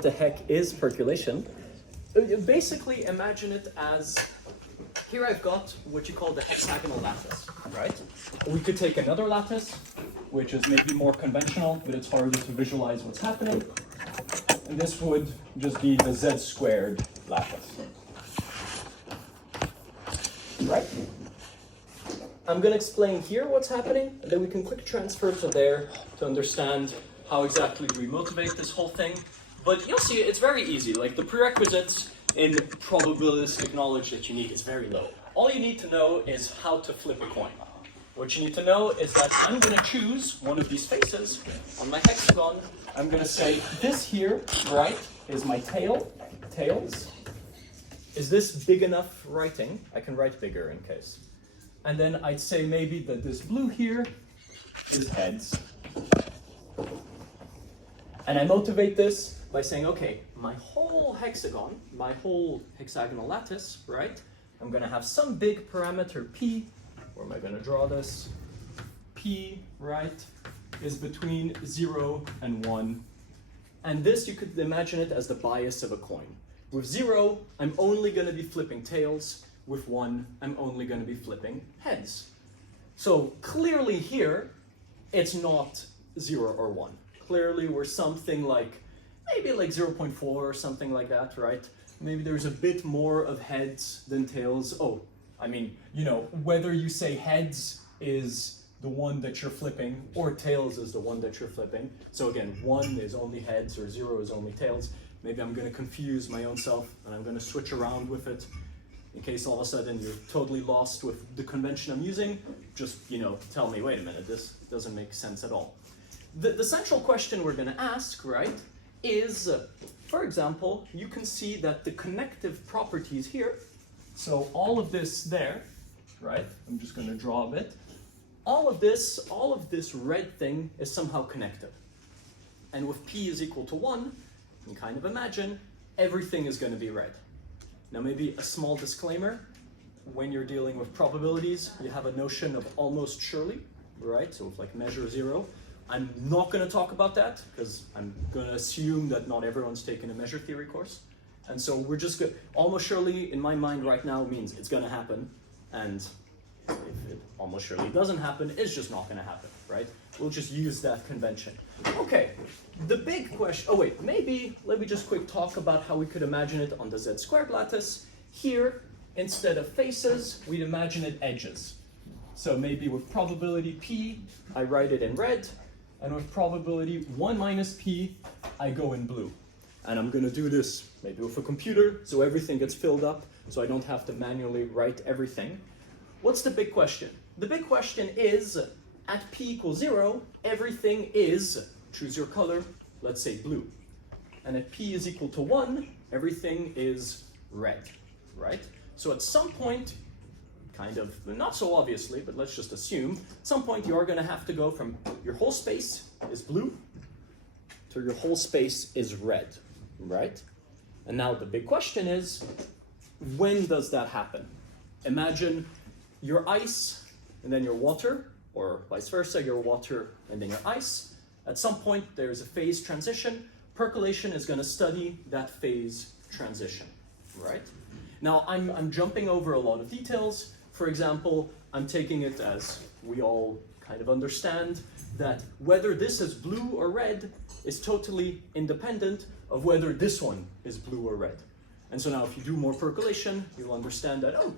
what the heck is percolation? Basically, imagine it as, here I've got what you call the hexagonal lattice, right? We could take another lattice, which is maybe more conventional, but it's harder to visualize what's happening. And this would just be the z squared lattice, right? I'm going to explain here what's happening, and then we can quick transfer to there to understand how exactly we motivate this whole thing. But you'll see it's very easy. Like the prerequisites in probabilistic knowledge that you need is very low. All you need to know is how to flip a coin. What you need to know is that I'm going to choose one of these faces on my hexagon. I'm going to say this here, right, is my tails. Is this big enough writing? I can write bigger in case. And then I'd say maybe that this blue here is heads. And I motivate this by saying, okay, my whole hexagonal lattice, right? I'm going to have some big parameter p. Where am I going to draw this? P, right, is between 0 and 1. And this, you could imagine it as the bias of a coin. With 0, I'm only going to be flipping tails. With 1, I'm only going to be flipping heads. So clearly here, it's not 0 or 1. Clearly we're something like, maybe like 0.4 or something like that, right? Maybe there's a bit more of heads than tails. Oh, I mean, you know, whether you say heads is the one that you're flipping or tails is the one that you're flipping. So again, 1 is only heads or 0 is only tails. Maybe I'm going to confuse my own self and I'm going to switch around with it. In case all of a sudden you're totally lost with the convention I'm using, just, you know, tell me, wait a minute, this doesn't make sense at all. The central question we're going to ask, right, is, for example, you can see that the connective properties here, so all of this there, right, I'm just going to draw a bit, all of this red thing is somehow connected. And with p is equal to 1, you can kind of imagine everything is going to be red. Now maybe a small disclaimer, when you're dealing with probabilities, you have a notion of almost surely, right? So with like measure 0. I'm not going to talk about that because I'm going to assume that not everyone's taken a measure theory course. And so we're just going almost surely in my mind right now means it's going to happen. And if it almost surely doesn't happen, it's just not going to happen, right? We'll just use that convention. Okay, the big question, oh wait, maybe let me just quick talk about how we could imagine it on the z squared lattice. Here, instead of faces, we'd imagine it edges. So maybe with probability p, I write it in red, and with probability 1 minus p, I go in blue. And I'm going to do this maybe with a computer, so everything gets filled up, so I don't have to manually write everything. What's the big question? The big question is, at p equals 0, everything is, choose your color, let's say blue. And at p is equal to 1, everything is red, right? So at some point, kind of, not so obviously, but let's just assume, at some point you are going to have to go from your whole space is blue to your whole space is red, right? And now the big question is, when does that happen? Imagine your ice and then your water, or vice versa, your water and then your ice. At some point there's a phase transition. Percolation is going to study that phase transition, right? Now I'm jumping over a lot of details. For example, I'm taking it as we all kind of understand that whether this is blue or red is totally independent of whether this one is blue or red. And so now if you do more percolation, you'll understand that, oh,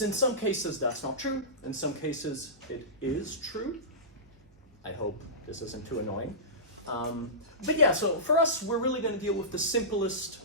in some cases that's not true, in some cases it is true. I hope this isn't too annoying. But yeah, so for us, we're really going to deal with the simplest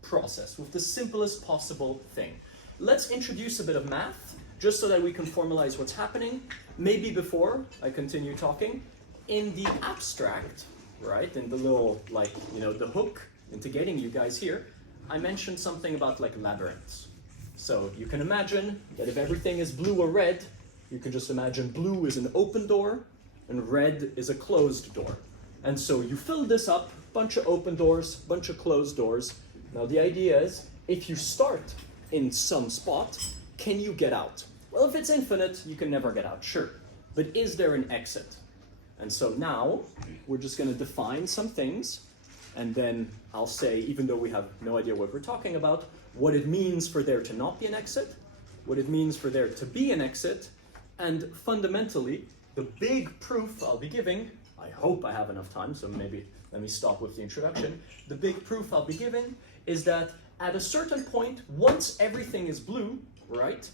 process, with the simplest possible thing. Let's introduce a bit of math, just so that we can formalize what's happening. Maybe before I continue talking, in the abstract, right, in the little, like, you know, the hook into getting you guys here, I mentioned something about like labyrinths. So you can imagine that if everything is blue or red, you can just imagine blue is an open door and red is a closed door. And so you fill this up, bunch of open doors, bunch of closed doors. Now the idea is, if you start in some spot, can you get out? Well, if it's infinite, you can never get out, sure. But is there an exit? And so now, we're just going to define some things. and then I'll say, even though we have no idea what we're talking about, what it means for there to not be an exit, what it means for there to be an exit, and fundamentally, the big proof I'll be giving, I hope I have enough time, so maybe let me stop with the introduction. The big proof I'll be giving is that at a certain point, once everything is blue, right,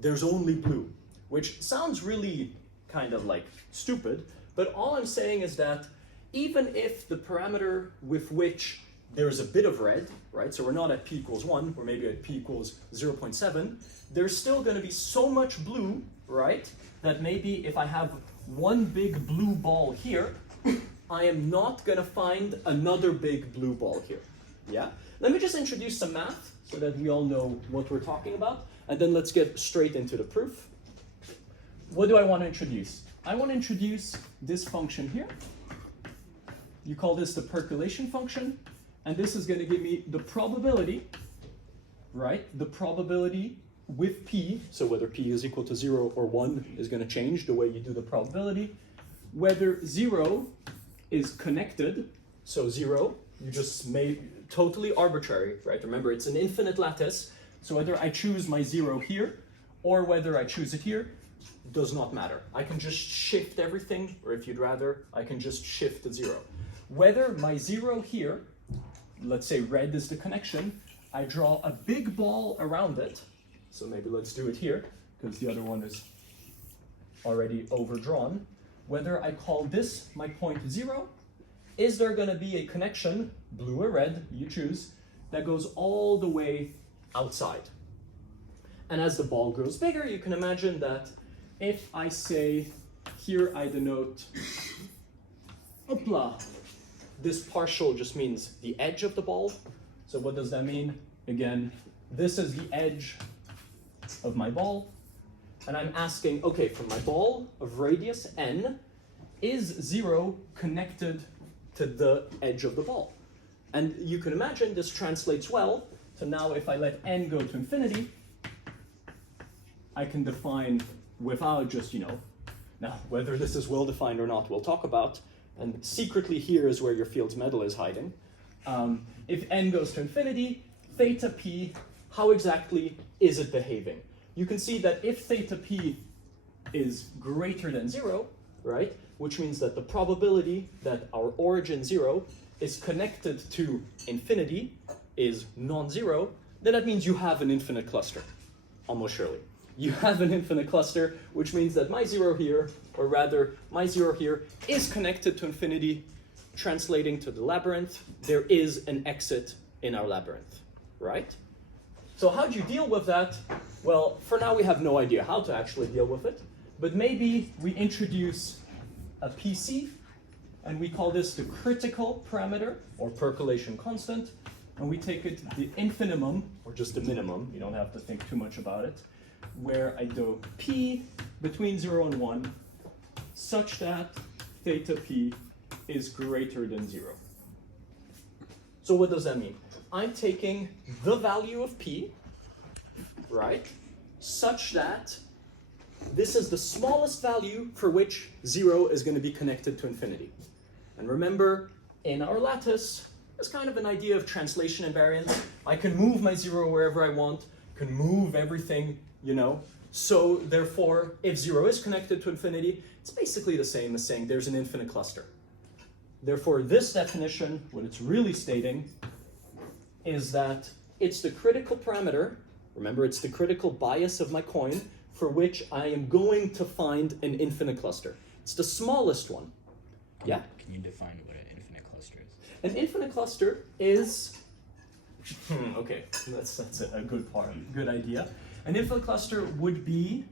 there's only blue, which sounds really kind of like stupid, but all I'm saying is that even if the parameter with which there's a bit of red, right, so we're not at p equals 1, we're maybe at p equals 0.7, there's still going to be so much blue, right, that maybe if I have one big blue ball here, I am not going to find another big blue ball here. Yeah? Let me just introduce some math so that we all know what we're talking about, and then let's get straight into the proof. What do I want to introduce? I want to introduce this function here. You call this the percolation function, and this is going to give me the probability, right? The probability with p, so whether p is equal to 0 or 1 is going to change the way you do the probability. Whether 0 is connected, so 0, you just made totally arbitrary, right? Remember, it's an infinite lattice, so whether I choose my 0 here or whether I choose it here does not matter. I can just shift everything, or if you'd rather, I can just shift to 0. Whether my 0 here, let's say red is the connection, I draw a big ball around it, so maybe let's do it here, because the other one is already overdrawn. Whether I call this my point 0, is there going to be a connection, blue or red, you choose, that goes all the way outside? And as the ball grows bigger, you can imagine that if I say, here I denote, hopla, this partial just means the edge of the ball. So what does that mean? Again, this is the edge of my ball, and I'm asking, okay, for my ball of radius n, is 0 connected to the edge of the ball? And you can imagine this translates well, so now if I let n go to infinity, I can define without just, now whether this is well defined or not, we'll talk about, and secretly here is where your Field's medal is hiding. If n goes to infinity, theta p, how exactly is it behaving? You can see that if theta p is greater than 0, right, which means that the probability that our origin 0 is connected to infinity is non-zero, then that means you have an infinite cluster, almost surely. You have an infinite cluster, which means that my 0 here, or rather my 0 here, is connected to infinity, translating to the labyrinth. There is an exit in our labyrinth, right? So how do you deal with that? Well, for now we have no idea how to actually deal with it, but maybe we introduce a PC, and we call this the critical parameter, or percolation constant, and we take it the infimum, or just the minimum, you don't have to think too much about it, where I do p between 0 and 1, such that theta p is greater than 0. So what does that mean? I'm taking the value of p, right, such that this is the smallest value for which 0 is going to be connected to infinity. And remember, in our lattice, there's kind of an idea of translation invariance. I can move my 0 wherever I want, can move everything, So therefore, if 0 is connected to infinity, it's basically the same as saying there's an infinite cluster. Therefore, this definition, what it's really stating, is that it's the critical parameter, remember it's the critical bias of my coin, for which I am going to find an infinite cluster. It's the smallest one. Yeah? Can you define what an infinite cluster is? An infinite cluster is, okay, that's a good idea. An infinite cluster would be,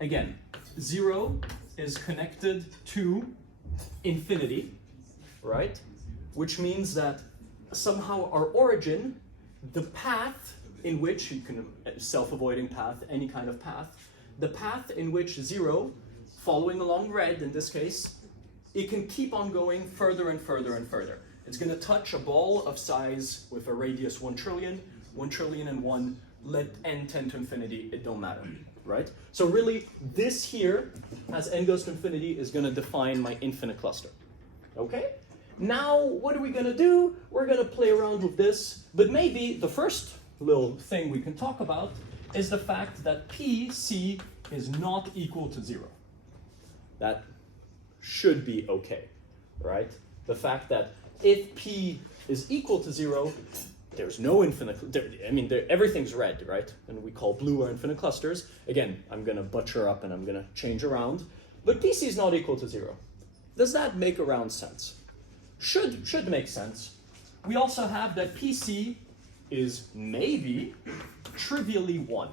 again, 0 is connected to infinity, right? Which means that somehow our origin, the path in which, you can, self-avoiding path, any kind of path, the path in which 0, following along red in this case, it can keep on going further and further and further. It's going to touch a ball of size with a radius 1 trillion, 1 trillion and 1, let n tend to infinity, it don't matter, right? So really, this here, as n goes to infinity, is going to define my infinite cluster, okay? Now, what are we going to do? We're going to play around with this, but maybe the first little thing we can talk about is the fact that PC is not equal to 0. That should be okay, right? The fact that if P is equal to 0, there's no infinite, everything's red, right? And we call blue our infinite clusters. Again, I'm going to butcher up and I'm going to change around. But PC is not equal to 0. Does that make around sense? Should make sense. We also have that PC is maybe trivially 1,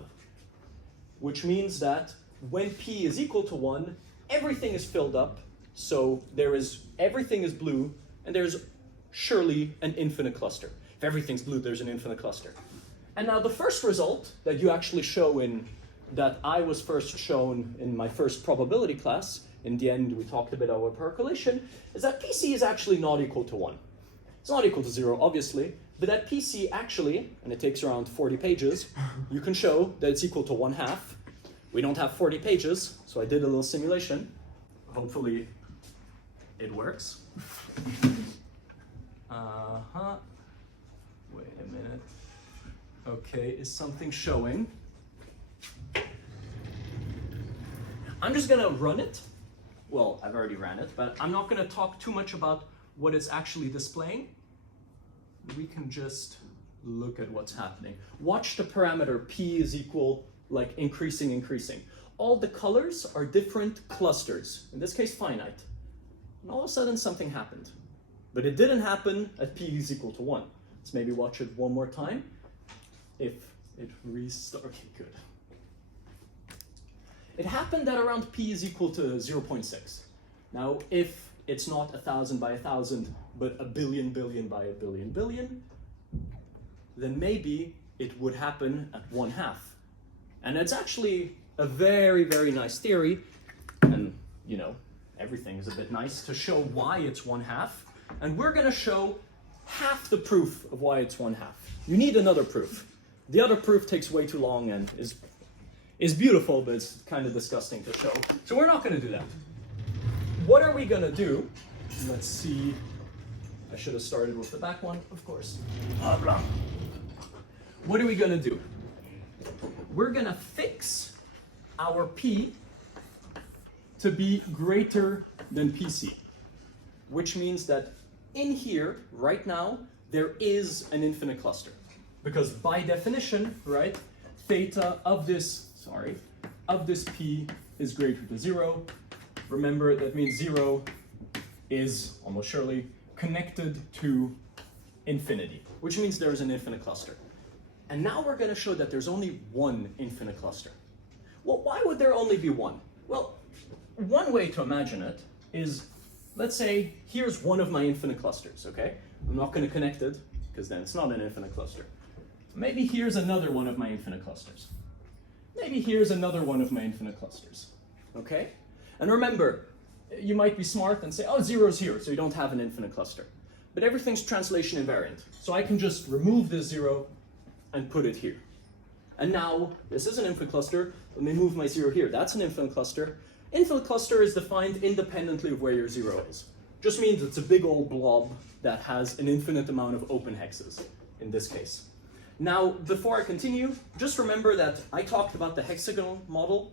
which means that when P is equal to 1, everything is filled up, so everything is blue, and there's surely an infinite cluster. If everything's blue, there's an infinite cluster. And now the first result that you actually show that I was first shown in my first probability class, in the end we talked a bit about percolation, is that PC is actually not equal to 1. It's not equal to 0, obviously, but that PC actually, and it takes around 40 pages, you can show that it's equal to 1/2. We don't have 40 pages, so I did a little simulation. Hopefully it works. Wait a minute. Okay, is something showing? I'm just gonna run it. Well, I've already ran it, but I'm not gonna talk too much about what it's actually displaying. We can just look at what's happening. Watch the parameter P is equal, like increasing. All the colors are different clusters, in this case finite. And all of a sudden something happened. But it didn't happen at P is equal to 1. Let's maybe watch it one more time. If it restarts, okay, good. It happened that around P is equal to 0.6. Now, if it's not 1,000 by 1,000, but a billion by a billion, then maybe it would happen at 1/2. And it's actually a very, very nice theory. And, everything is a bit nice to show why it's 1/2. And we're going to show half the proof of why it's 1/2. You need another proof. The other proof takes way too long and is beautiful, but it's kind of disgusting to show. So we're not going to do that. What are we going to do? Let's see. I should have started with the back one, of course. Blah, blah. What are we going to do? We're going to fix our P to be greater than PC, which means that in here, right now, there is an infinite cluster. Because by definition, right, theta of this P is greater than 0. Remember, that means 0 is almost surely connected to infinity, which means there's an infinite cluster. And now we're going to show that there's only one infinite cluster. Well, why would there only be one? Well, one way to imagine it is, let's say, here's one of my infinite clusters, okay? I'm not going to connect it, because then it's not an infinite cluster. Maybe here's another one of my infinite clusters. Maybe here's another one of my infinite clusters, okay? And remember, you might be smart and say, oh, 0's here, so you don't have an infinite cluster. But everything's translation invariant, so I can just remove this 0 and put it here. And now, this is an infinite cluster. Let me move my 0 here. That's an infinite cluster. Infinite cluster is defined independently of where your 0 is. Just means it's a big old blob that has an infinite amount of open hexes, in this case. Now, before I continue, just remember that I talked about the hexagonal model,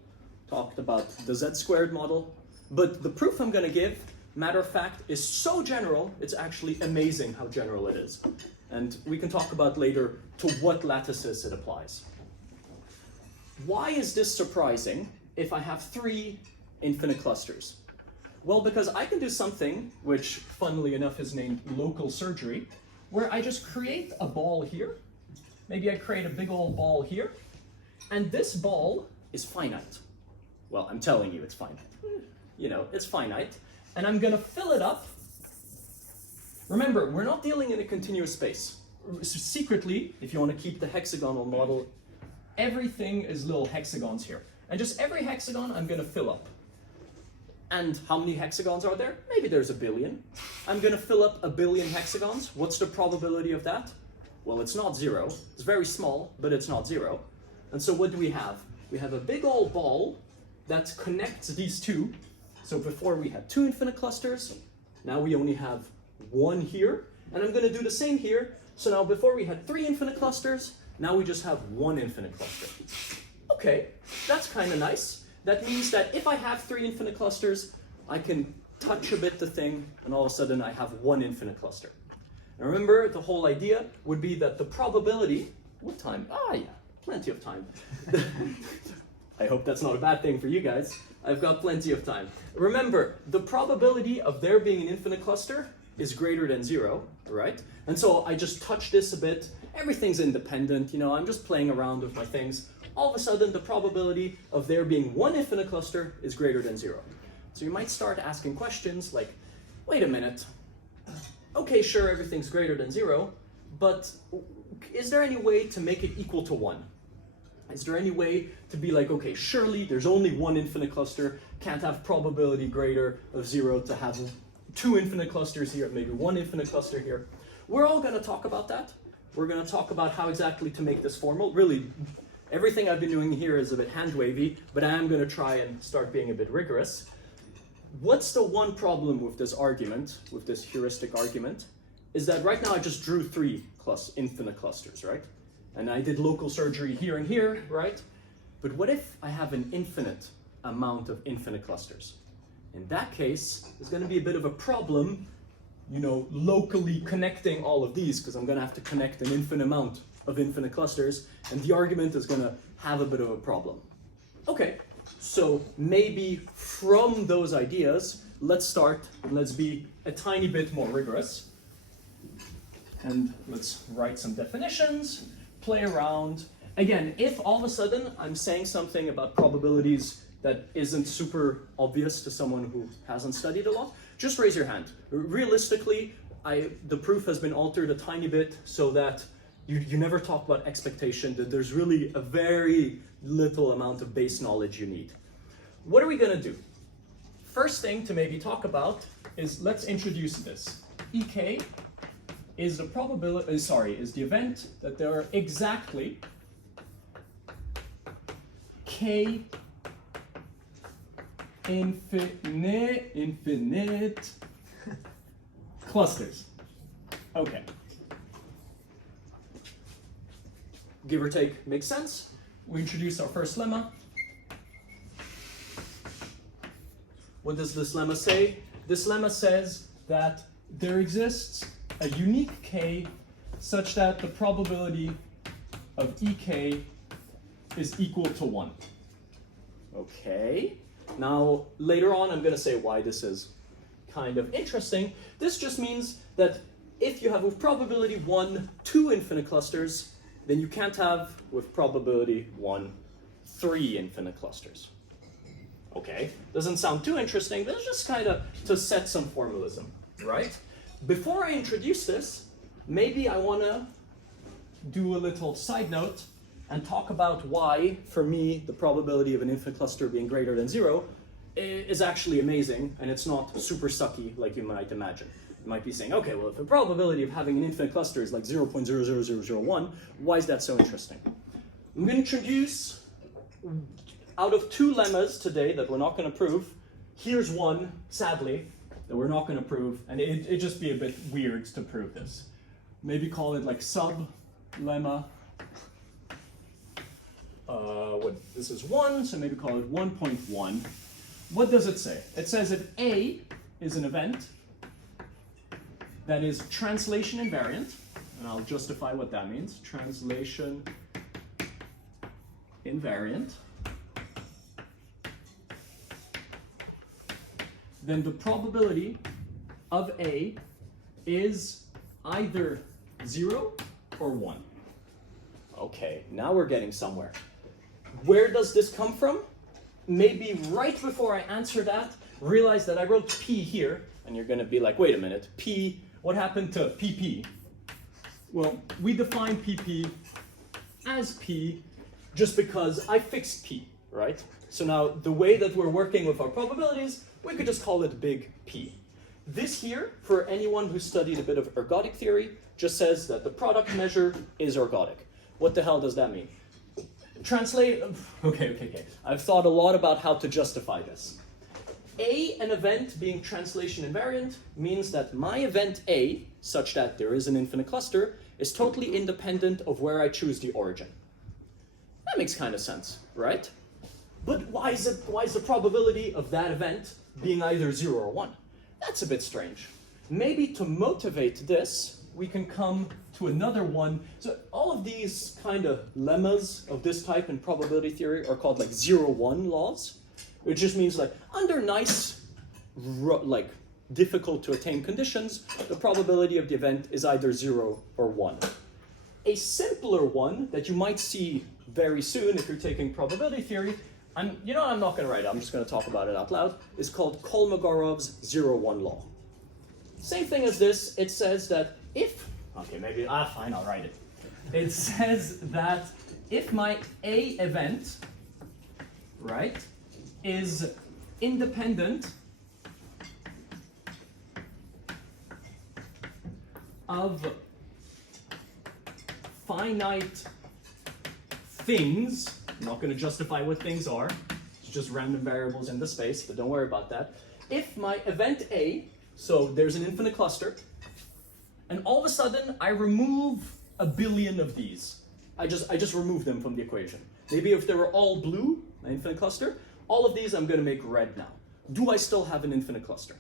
talked about the z-squared model, but the proof I'm going to give, matter of fact, is so general, it's actually amazing how general it is. And we can talk about later to what lattices it applies. Why is this surprising if I have 3 infinite clusters? Well, because I can do something, which funnily enough is named local surgery, where I just create a ball here. Maybe I create a big old ball here, and this ball is finite. Well, I'm telling you it's finite. It's finite, and I'm gonna fill it up. Remember, we're not dealing in a continuous space. So secretly, if you want to keep the hexagonal model, everything is little hexagons here. And just every hexagon I'm gonna fill up. And how many hexagons are there? Maybe there's a billion. I'm gonna fill up a billion hexagons. What's the probability of that? Well, it's not 0. It's very small, but it's not 0. And so what do we have? We have a big old ball that connects these two. So before we had 2 infinite clusters, now we only have 1 here, and I'm going to do the same here. So now before we had 3 infinite clusters, now we just have 1 infinite cluster. Okay, that's kind of nice. That means that if I have 3 infinite clusters, I can touch a bit the thing, and all of a sudden I have 1 infinite cluster. And remember, the whole idea would be that the probability, what time? Ah, yeah, plenty of time. I hope that's not a bad thing for you guys. I've got plenty of time. Remember, the probability of there being an infinite cluster is greater than 0, right? And so I just touch this a bit. Everything's independent, you know, I'm just playing around with my things. All of a sudden, the probability of there being 1 infinite cluster is greater than 0. So you might start asking questions like, wait a minute. Okay, sure, everything's greater than 0, but is there any way to make it equal to 1? Is there any way to be like, okay, surely there's only 1 infinite cluster, can't have probability greater of 0 to have 2 infinite clusters here, maybe 1 infinite cluster here. We're all going to talk about that. We're going to talk about how exactly to make this formal. Really, everything I've been doing here is a bit hand-wavy, but I am going to try and start being a bit rigorous. What's the one problem with this argument, with this heuristic argument, is that right now I just drew 3 infinite clusters, right? And I did local surgery here and here, right? But what if I have an infinite amount of infinite clusters? In that case, there's going to be a bit of a problem, you know, locally connecting all of these, because I'm going to have to connect an infinite amount of infinite clusters, and the argument is going to have a bit of a problem. Okay, so maybe from those ideas, let's start, and let's be a tiny bit more rigorous. And let's write some definitions, play around. Again, if all of a sudden I'm saying something about probabilities that isn't super obvious to someone who hasn't studied a lot, just raise your hand. Realistically, the proof has been altered a tiny bit so that you never talk about expectation, that there's really a very little amount of base knowledge you need. What are we going to do? First thing to maybe talk about is let's introduce this. EK is the probability, is the event that there are exactly K infinite clusters. Okay. Give or take makes sense. We introduce our first lemma. What does this lemma say? This lemma says that there exists a unique K such that the probability of EK is equal to 1. Okay. Now, later on, I'm going to say why this is kind of interesting. This just means that if you have with probability 1, 2 infinite clusters, then you can't have with probability 1, 3 infinite clusters. Okay, doesn't sound too interesting, but it's just kind of to set some formalism, right? Before I introduce this, maybe I want to do a little side note and talk about why, for me, the probability of an infinite cluster being greater than 0 is actually amazing, and it's not super sucky like you might imagine. You might be saying, okay, well, if the probability of having an infinite cluster is like 0.00001, why is that so interesting? I'm going to introduce, out of 2 lemmas today that we're not going to prove, here's one, sadly, that we're not going to prove, and it'd just be a bit weird to prove this. Maybe call it like sub-lemma. This is 1, so maybe call it 1.1. What does it say? It says that A is an event that is translation invariant, and I'll justify what that means. Translation invariant. Then the probability of A is either 0 or 1. Okay, now we're getting somewhere. Where does this come from? Maybe right before I answer that, realize that I wrote P here, and you're going to be like, wait a minute, P, what happened to PP? Well, we define PP as P just because I fixed P, right? So now the way that we're working with our probabilities, we could just call it big P. This here, for anyone who studied a bit of ergodic theory, just says that the product measure is ergodic. What the hell does that mean? Okay. I've thought a lot about how to justify this. an event being translation invariant means that my event A, such that there is an infinite cluster, is totally independent of where I choose the origin. That makes kind of sense, right? But why is the probability of that event being either 0 or 1? That's a bit strange. Maybe to motivate this, we can come to another one. So all of these kind of lemmas of this type in probability theory are called like 0-1 laws, which just means like under nice, like difficult to attain conditions, the probability of the event is either 0 or 1. A simpler one that you might see very soon if you're taking probability theory, I'm not going to write it, I'm just going to talk about it out loud, is called Kolmogorov's 0-1 law. Same thing as this, it says that if, okay, maybe, fine, I'll write it. It says that if my A event, right, is independent of finite things, I'm not going to justify what things are, it's just random variables in the space, but don't worry about that. If my event A, so there's an infinite cluster, and all of a sudden I remove a billion of these. I just remove them from the equation. Maybe if they were all blue, my infinite cluster, all of these I'm going to make red now. Do I still have an infinite cluster?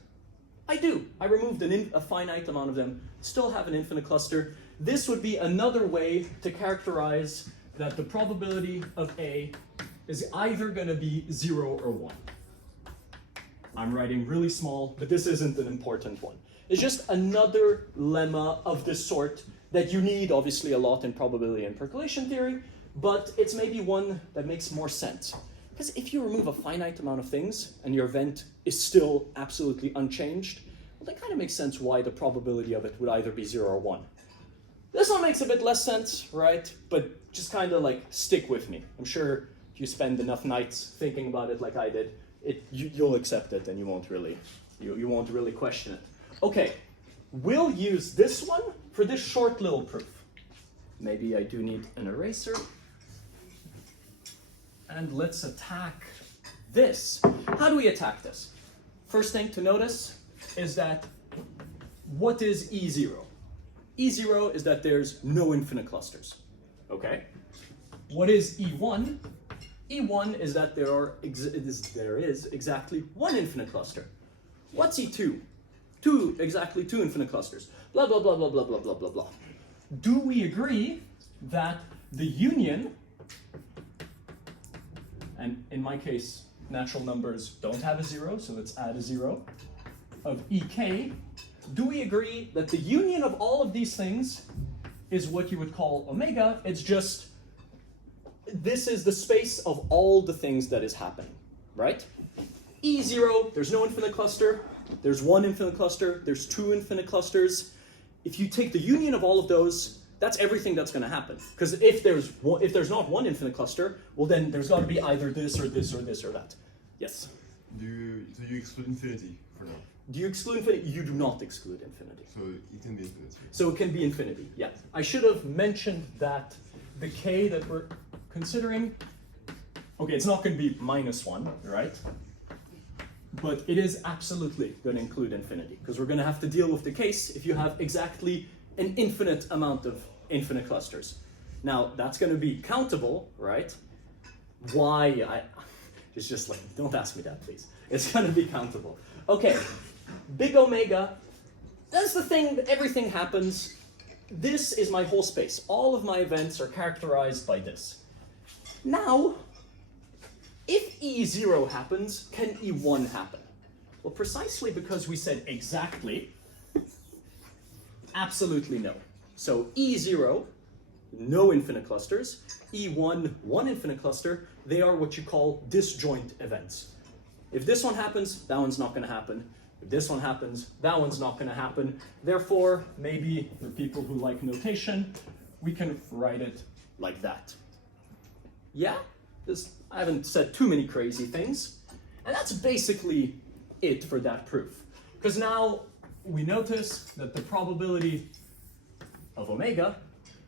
I do. I removed a finite amount of them, still have an infinite cluster. This would be another way to characterize that the probability of A is either going to be 0 or 1. I'm writing really small, but this isn't an important one. It's just another lemma of this sort that you need, obviously, a lot in probability and percolation theory, but it's maybe one that makes more sense. Because if you remove a finite amount of things and your event is still absolutely unchanged, well, that kind of makes sense why the probability of it would either be 0 or 1. This one makes a bit less sense, right? But just kind of like stick with me. I'm sure if you spend enough nights thinking about it like I did, you'll accept it and you won't really question it. Okay, we'll use this one for this short little proof. Maybe I do need an eraser. And let's attack this. How do we attack this? First thing to notice is that what is E0? E0 is that there's no infinite clusters. Okay. What is E1? E1 is that there is exactly one infinite cluster. What's E2? Exactly two infinite clusters. Blah, blah, blah, blah, blah, blah, blah, blah, blah. Do we agree that the union, and in my case, natural numbers don't have a 0, so let's add a 0, of EK, do we agree that the union of all of these things is what you would call omega? It's just, this is the space of all the things that is happening, right? E0, there's no infinite cluster, there's one infinite cluster, there's two infinite clusters. If you take the union of all of those, that's everything that's going to happen. Because if there's not one infinite cluster, well then there's got to be either this or this or this or that. Yes? So you exclude infinity for now? Do you exclude infinity? You do not exclude infinity. So it can be infinity. So it can be infinity, yeah. I should have mentioned that the k that we're considering, okay, it's not going to be -1, right? But it is absolutely going to include infinity, because we're going to have to deal with the case if you have exactly an infinite amount of infinite clusters. Now, that's going to be countable, right? Why? It's just like, don't ask me that, please. It's going to be countable. Okay, big omega, that's the thing, everything happens. This is my whole space. All of my events are characterized by this. Now, if E0 happens, can E1 happen? Well, precisely because we said exactly, absolutely no. So E0, no infinite clusters. E1, one infinite cluster. They are what you call disjoint events. If this one happens, that one's not going to happen. If this one happens, that one's not going to happen. Therefore, maybe for people who like notation, we can write it like that. Yeah? I haven't said too many crazy things. And that's basically it for that proof. Because now we notice that the probability of omega,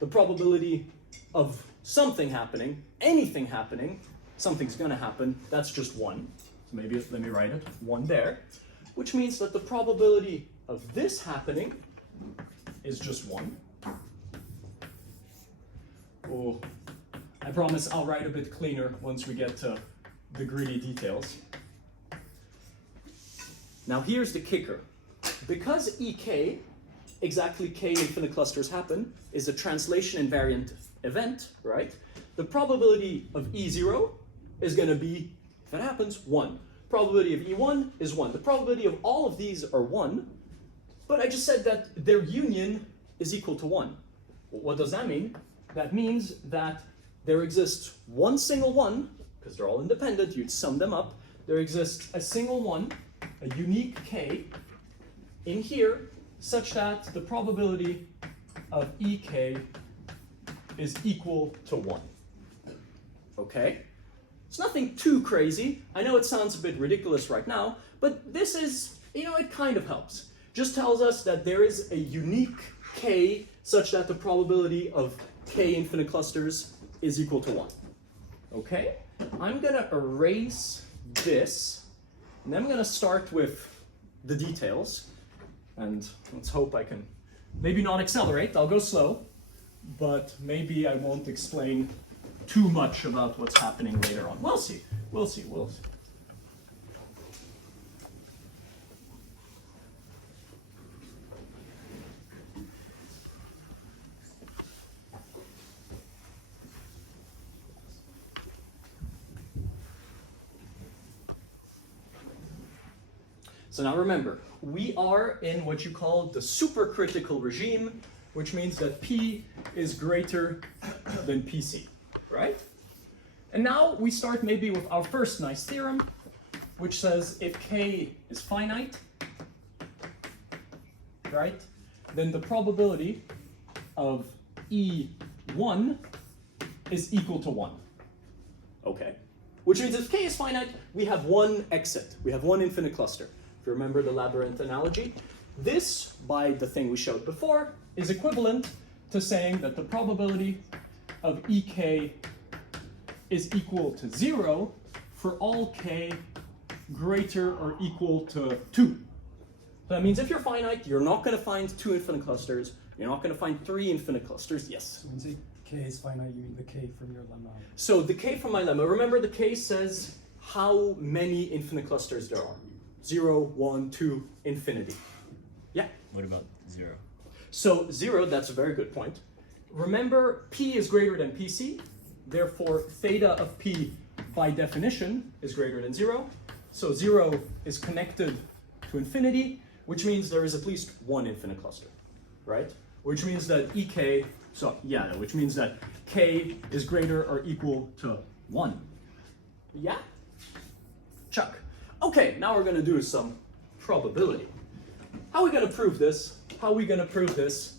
the probability of something happening, anything happening, something's going to happen, that's just 1. So maybe let me write it, 1 there, which means that the probability of this happening is just 1. Oh, I promise I'll write a bit cleaner once we get to the gritty details. Now here's the kicker. Because EK, exactly K infinite clusters happen, is a translation invariant event, right? The probability of E0 is going to be, if it happens, 1. Probability of E1 is 1. The probability of all of these are 1, but I just said that their union is equal to 1. What does that mean? That means that there exists one single one, because they're all independent, you'd sum them up, there exists a single one, a unique K, in here, such that the probability of EK is equal to 1. Okay? It's nothing too crazy. I know it sounds a bit ridiculous right now, but this is, it kind of helps. Just tells us that there is a unique K such that the probability of K infinite clusters is equal to 1. Okay? I'm going to erase this, and then I'm going to start with the details. And let's hope I can maybe not accelerate, I'll go slow, but maybe I won't explain too much about what's happening later on. We'll see, we'll see, we'll see. So now remember, we are in what you call the supercritical regime, which means that P is greater than PC, right? And now we start maybe with our first nice theorem, which says if K is finite, right, then the probability of E1 is equal to 1. Okay. Which means if K is finite, we have one exit. We have one infinite cluster. If you remember the labyrinth analogy, this, by the thing we showed before, is equivalent to saying that the probability of EK is equal to 0 for all K greater or equal to 2. So that means if you're finite, you're not going to find 2 infinite clusters. You're not going to find 3 infinite clusters. Yes? So when you say K is finite, you mean the K from your lemma? So the K from my lemma, remember the K says how many infinite clusters there are. 0, 1, 2, infinity. Yeah? What about 0? So 0, that's a very good point. Remember, P is greater than PC. Therefore, theta of P, by definition, is greater than 0. So 0 is connected to infinity, which means there is at least one infinite cluster, right? Which means that EK, which means that K is greater or equal to 1. Yeah? Chuck. Okay, now we're going to do some probability. How are we going to prove this? How are we going to prove this?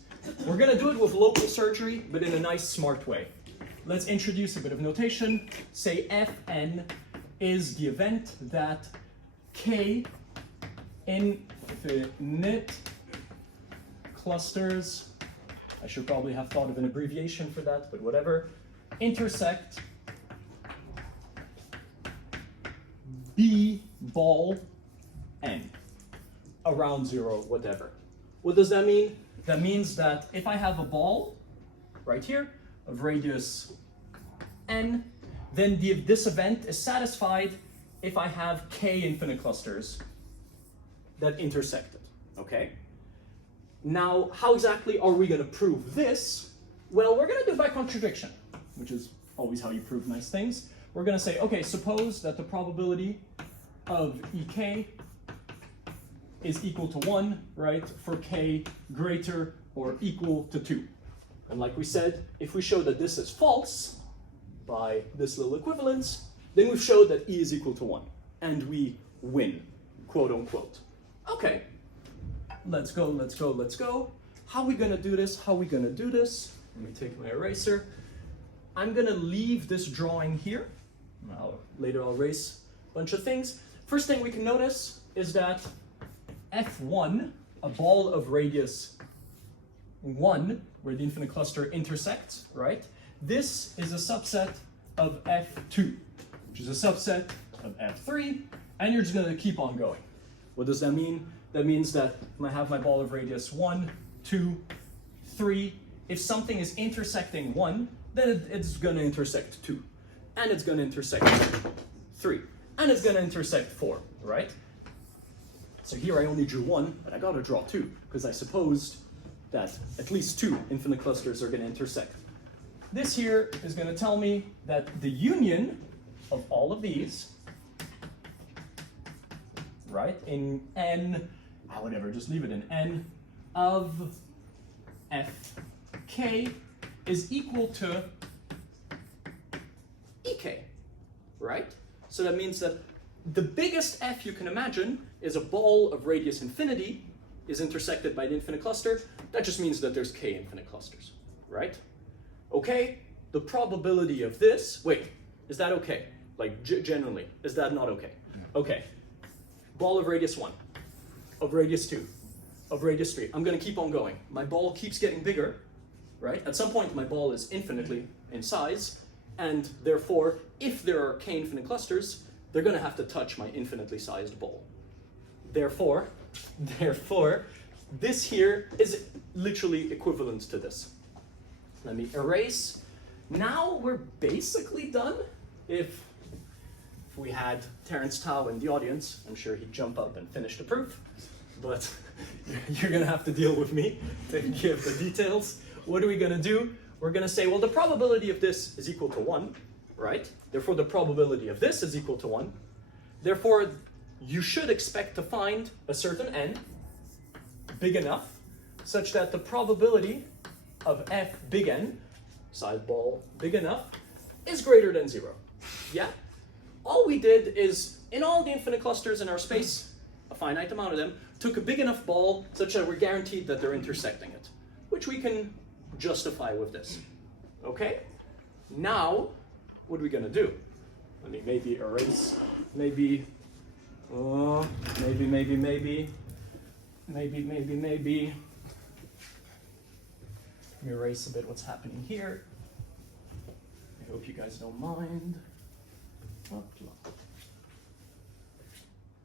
We're going to do it with local surgery, but in a nice, smart way. Let's introduce a bit of notation. Say Fn is the event that K infinite clusters, I should probably have thought of an abbreviation for that, but whatever, intersect B ball N around 0, whatever. What does that mean? That means that if I have a ball right here of radius N, then this event is satisfied if I have K infinite clusters that intersect it, okay? Now, how exactly are we going to prove this? Well, we're going to do it by contradiction, which is always how you prove nice things. We're going to say, okay, suppose that the probability of EK is equal to 1, right, for K greater or equal to 2. And like we said, if we show that this is false by this little equivalence, then we've showed that E is equal to 1. And we win, quote unquote. Okay, let's go, let's go, let's go. How are we going to do this? How are we going to do this? Let me take my eraser. I'm going to leave this drawing here. Later I'll erase a bunch of things. First thing we can notice is that F1, a ball of radius 1, where the infinite cluster intersects, right? This is a subset of F2, which is a subset of F3, And you're just gonna keep on going. What does that mean? That means that I have my ball of radius 1, 2, 3. If something is intersecting 1, then it's gonna intersect 2. And it's gonna intersect 3. And it's gonna intersect 4, right? So here I only drew 1, but I gotta draw 2, because I supposed that at least 2 infinite clusters are gonna intersect. This here is gonna tell me that the union of all of these, right, in n, whatever, just leave it in n, of fk is equal to ek, right? So that means that the biggest f you can imagine is a ball of radius infinity is intersected by an infinite cluster. That just means that there's k infinite clusters, right? Okay, the probability of this, wait, is that okay? Like generally, is that not okay? Okay, ball of radius 1, of radius 2, of radius 3. I'm gonna keep on going. My ball keeps getting bigger, right? At some point my ball is infinitely in size, and therefore, if there are k infinite clusters, they're gonna have to touch my infinitely sized ball. Therefore, this here is literally equivalent to this. Let me erase. Now we're basically done. If we had Terence Tao in the audience, I'm sure he'd jump up and finish the proof, but you're gonna have to deal with me to give the details. What are we gonna do? We're gonna say, well, the probability of this is equal to 1, right? Therefore, the probability of this is equal to 1. Therefore, you should expect to find a certain n, big enough, such that the probability of f big N, side ball big enough, is greater than 0. Yeah? All we did is, in all the infinite clusters in our space, a finite amount of them, took a big enough ball such that we're guaranteed that they're intersecting it, which we can justify with this. Okay? Now, what are we gonna do? Let me maybe erase, maybe. Let me erase a bit what's happening here. I hope you guys don't mind.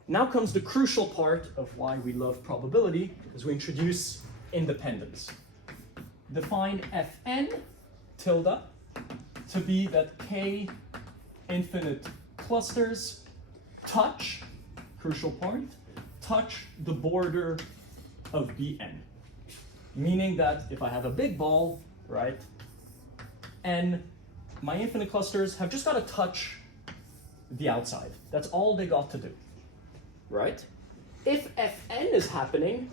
Now comes the crucial part of why we love probability, is we introduce independence. Define Fn tilde to be that k infinite clusters touch, crucial point, touch the border of Bn. Meaning that if I have a big ball, right, and my infinite clusters have just got to touch the outside. That's all they got to do, right? If Fn is happening,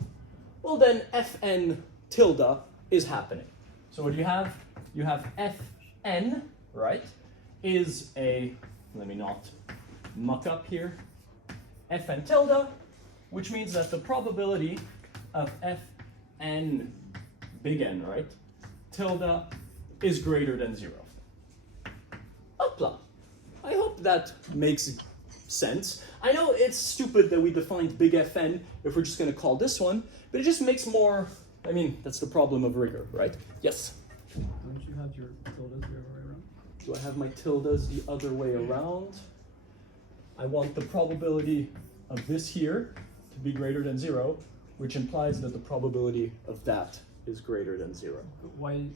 well then Fn tilde is happening. So what do you have? You have Fn, right, is a, let me not muck up here, Fn tilde, which means that the probability of Fn big N, right, tilde is greater than 0. Hopla. I hope that makes sense. I know it's stupid that we defined big Fn if we're just going to call this one, but it just makes more, I mean, that's the problem of rigor, right? Yes? Don't you have your tildes the other way around? Do I have my tildes the other way around? I want the probability of this here to be greater than 0, which implies that the probability of that is greater than 0. Why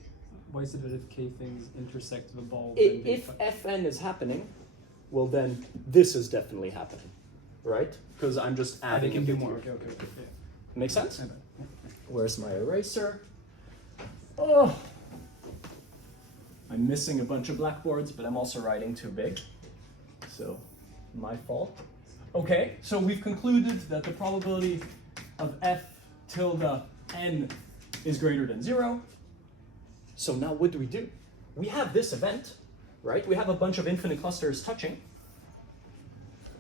is it that if k things intersect the ball? If Fn is happening, well then this is definitely happening, right? Because I'm just adding can it do here. more. Okay. Yeah. Make sense? I bet. Yeah. Where's my eraser? Oh, I'm missing a bunch of blackboards, but I'm also writing too big, so my fault. Okay, so we've concluded that the probability of F tilde N is greater than 0. So now what do? We have this event, right? We have a bunch of infinite clusters touching.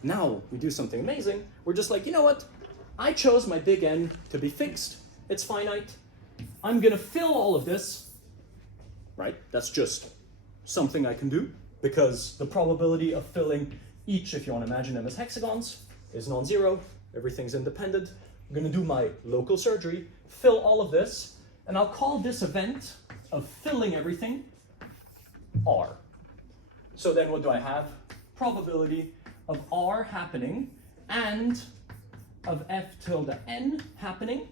Now we do something amazing. We're just like, you know what? I chose my big N to be fixed. It's finite. I'm gonna fill all of this, right? That's just something I can do because the probability of filling each, if you want to imagine them as hexagons, is non-zero. Everything's independent. I'm gonna do my local surgery, fill all of this, and I'll call this event of filling everything R. So then what do I have? Probability of R happening and of f tilde n happening?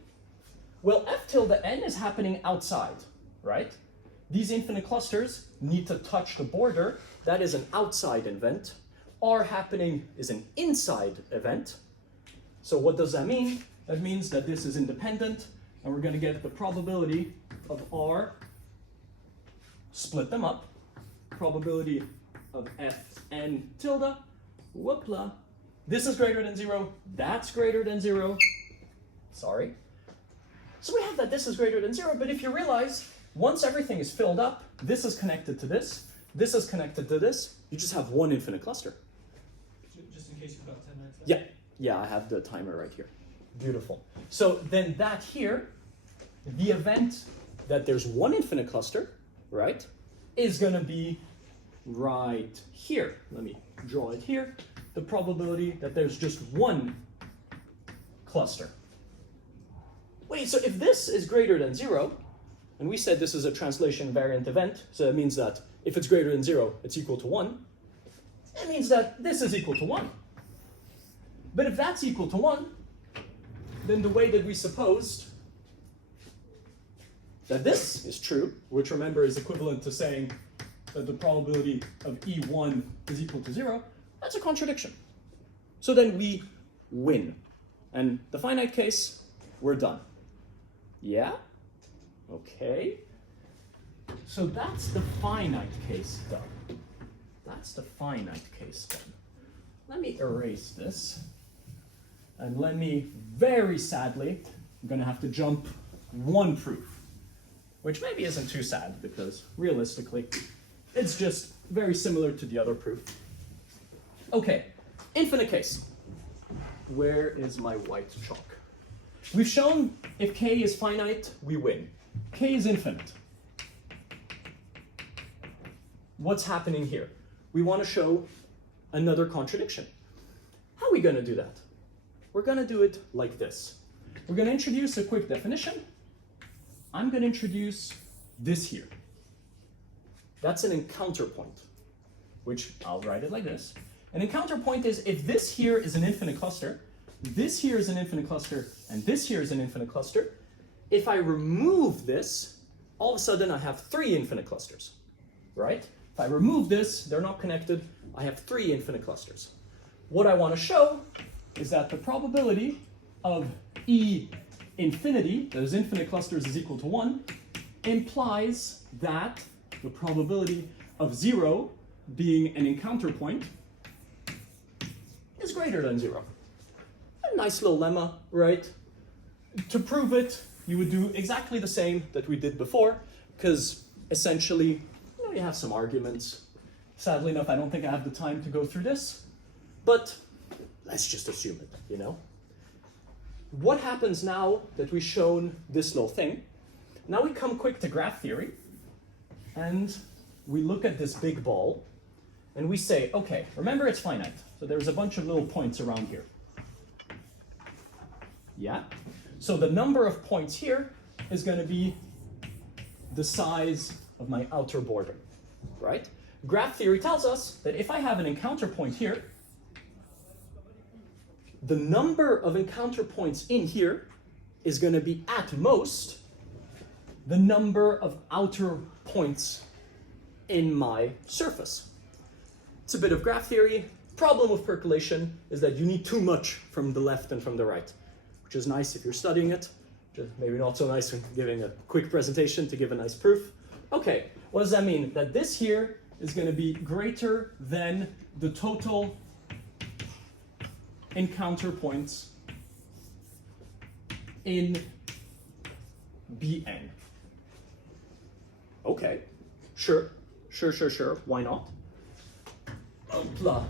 Well, f tilde n is happening outside, right? These infinite clusters need to touch the border. That is an outside event. R happening is an inside event. So what does that mean? That means that this is independent, and we're going to get the probability of R, split them up, probability of fn tilde, whoopla. This is greater than 0, that's greater than 0. Sorry. So we have that this is greater than 0, but if you realize, once everything is filled up, this is connected to this is connected to this, you just have one infinite cluster. Just in case you've got 10 minutes left. Yeah, yeah, I have the timer right here. Beautiful. So then that here, the event that there's one infinite cluster, right, is going to be right here. Let me draw it here. The probability that there's just one cluster. Wait, so if this is greater than 0, and we said this is a translation invariant event, so that means that if it's greater than 0, it's equal to 1, it means that this is equal to 1. But if that's equal to 1, then the way that we supposed that this is true, which remember is equivalent to saying that the probability of E1 is equal to 0, that's a contradiction. So then we win. And the finite case, we're done. Yeah? Okay. So that's the finite case done. That's the finite case done. Let me erase this. And let me, very sadly, I'm going to have to jump one proof. Which maybe isn't too sad, because realistically, it's just very similar to the other proof. Okay, infinite case. Where is my white chalk? We've shown if k is finite, we win. K is infinite. What's happening here? We want to show another contradiction. How are we going to do that? We're going to do it like this. We're going to introduce a quick definition. I'm going to introduce this here. That's an encounter point, which I'll write it like this. An encounter point is if this here is an infinite cluster, this here is an infinite cluster, and this here is an infinite cluster. If I remove this, all of a sudden I have 3 infinite clusters, right? If I remove this, they're not connected, I have 3 infinite clusters. What I want to show is that the probability of E infinity, those infinite clusters, is equal to 1, implies that the probability of 0 being an encounter point is greater than 0. A nice little lemma, right? To prove it, you would do exactly the same that we did before, because essentially, you have some arguments. Sadly enough, I don't think I have the time to go through this, but let's just assume it, you know? What happens now that we've shown this little thing? Now we come quick to graph theory, and we look at this big ball, and we say, okay, remember it's finite, so there's a bunch of little points around here. Yeah? So the number of points here is going to be the size of my outer border, right? Graph theory tells us that if I have an encounter point here, the number of encounter points in here is going to be at most the number of outer points in my surface. It's a bit of graph theory. Problem with percolation is that you need too much from the left and from the right, which is nice if you're studying it, just maybe not so nice when giving a quick presentation to give a nice proof. Okay, what does that mean? That this here is going to be greater than the total encounter points in Bn. Okay, sure, why not? Blah.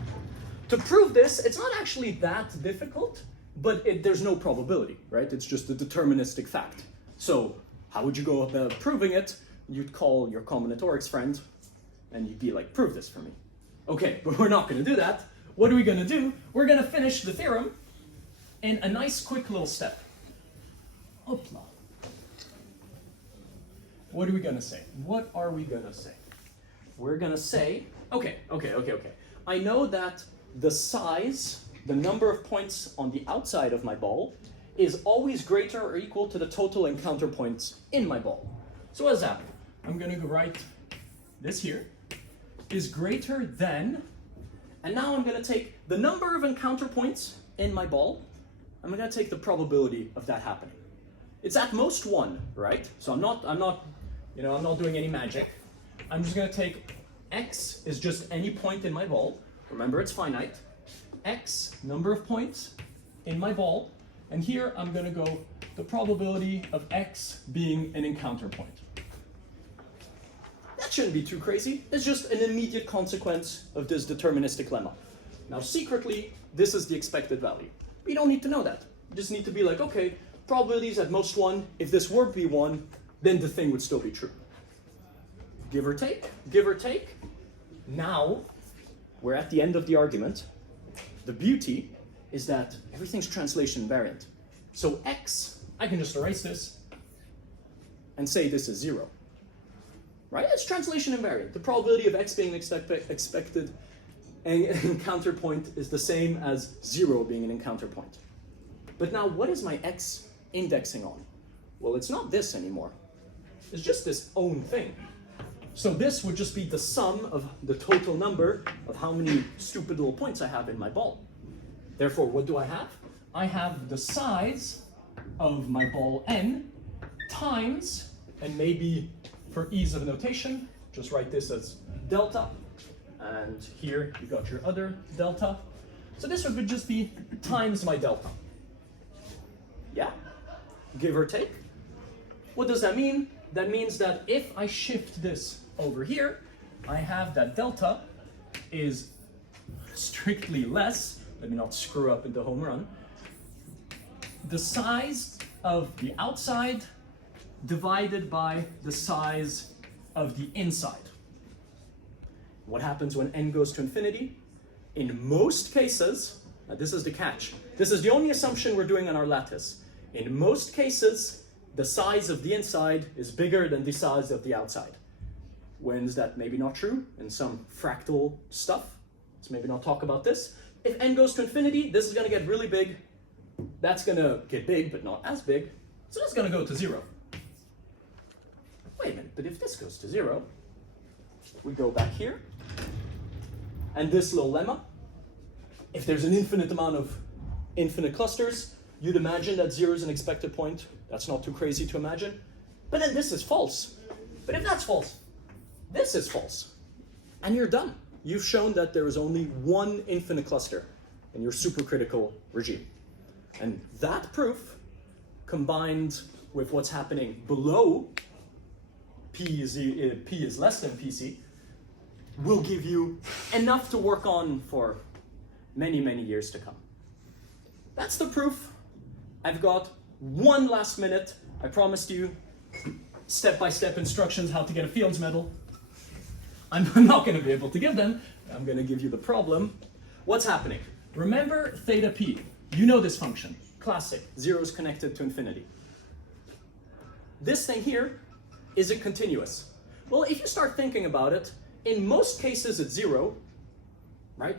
To prove this, it's not actually that difficult, but there's no probability, right? It's just a deterministic fact. So how would you go about proving it? You'd call your combinatorics friend, and you'd be like, prove this for me. Okay, but we're not going to do that. What are we going to do? We're going to finish the theorem in a nice quick little step. Opla. What are we going to say? What are we going to say? We're going to say, okay. I know that the size the number of points on the outside of my ball is always greater or equal to the total encounter points in my ball. So what does that mean? I'm going to write this here is greater than, and now I'm going to take the number of encounter points in my ball. I'm going to take the probability of that happening. It's at most 1, right? So I'm not doing any magic. I'm just going to take x is just any point in my ball. Remember, it's finite. X, number of points in my ball. And here I'm going to go the probability of x being an encounter point. That shouldn't be too crazy. It's just an immediate consequence of this deterministic lemma. Now, secretly, this is the expected value. We don't need to know that. You just need to be like, okay, probability is at most 1. If this were to be 1, then the thing would still be true. Give or take, give or take. Now, we're at the end of the argument. The beauty is that everything's translation invariant. So x, I can just erase this and say this is 0. Right? It's translation invariant. The probability of x being an expected encounter point is the same as 0 being an encounter point. But now, what is my x indexing on? Well, it's not this anymore. It's just this own thing. So this would just be the sum of the total number of how many stupid little points I have in my ball. Therefore, what do I have? I have the size of my ball n times, and maybe for ease of notation, just write this as delta. And here you got your other delta. So this would just be times my delta. Yeah? Give or take. What does that mean? That means that if I shift this over here, I have that delta is strictly less, let me not screw up in the home run, the size of the outside divided by the size of the inside. What happens when n goes to infinity? In most cases, now this is the catch, this is the only assumption we're doing on our lattice. In most cases, the size of the inside is bigger than the size of the outside. When is that maybe not true? In some fractal stuff. Let's maybe not talk about this. If n goes to infinity, this is going to get really big. That's going to get big, but not as big. So it's going to go to 0. Wait a minute, but if this goes to 0, we go back here. And this little lemma, if there's an infinite amount of infinite clusters, you'd imagine that 0 is an expected point. That's not too crazy to imagine. But then this is false. But if that's false, this is false. And you're done. You've shown that there is only one infinite cluster in your supercritical regime. And that proof, combined with what's happening below P is less than PC, will give you enough to work on for many, many years to come. That's the proof. I've got one last minute. I promised you step-by-step instructions how to get a Fields Medal. I'm not going to be able to give them. I'm going to give you the problem. What's happening? Remember theta p. You know this function. Classic. 0 is connected to infinity. This thing here, is it continuous? Well, if you start thinking about it, in most cases it's 0, right?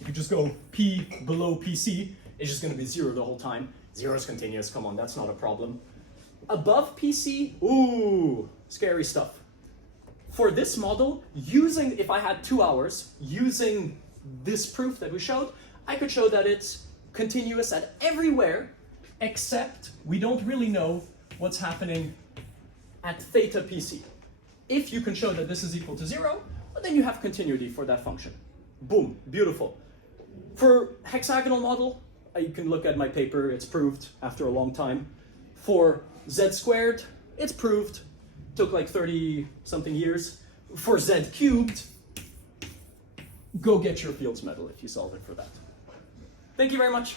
If you just go p below pc, it's just going to be 0 the whole time. 0 is continuous. Come on, that's not a problem. Above pc, ooh, scary stuff. For this model, if I had 2 hours, using this proof that we showed, I could show that it's continuous at everywhere, except we don't really know what's happening at theta pc. If you can show that this is equal to 0, well, then you have continuity for that function. Boom, beautiful. For hexagonal model, you can look at my paper, it's proved after a long time. For z squared, it's proved, took like 30-something years. For z cubed, go get your Fields Medal if you solve it for that. Thank you very much.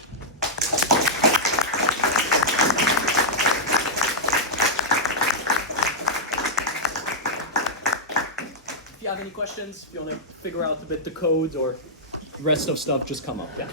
If you have any questions, if you want to figure out a bit the code or rest of stuff, just come up, yeah.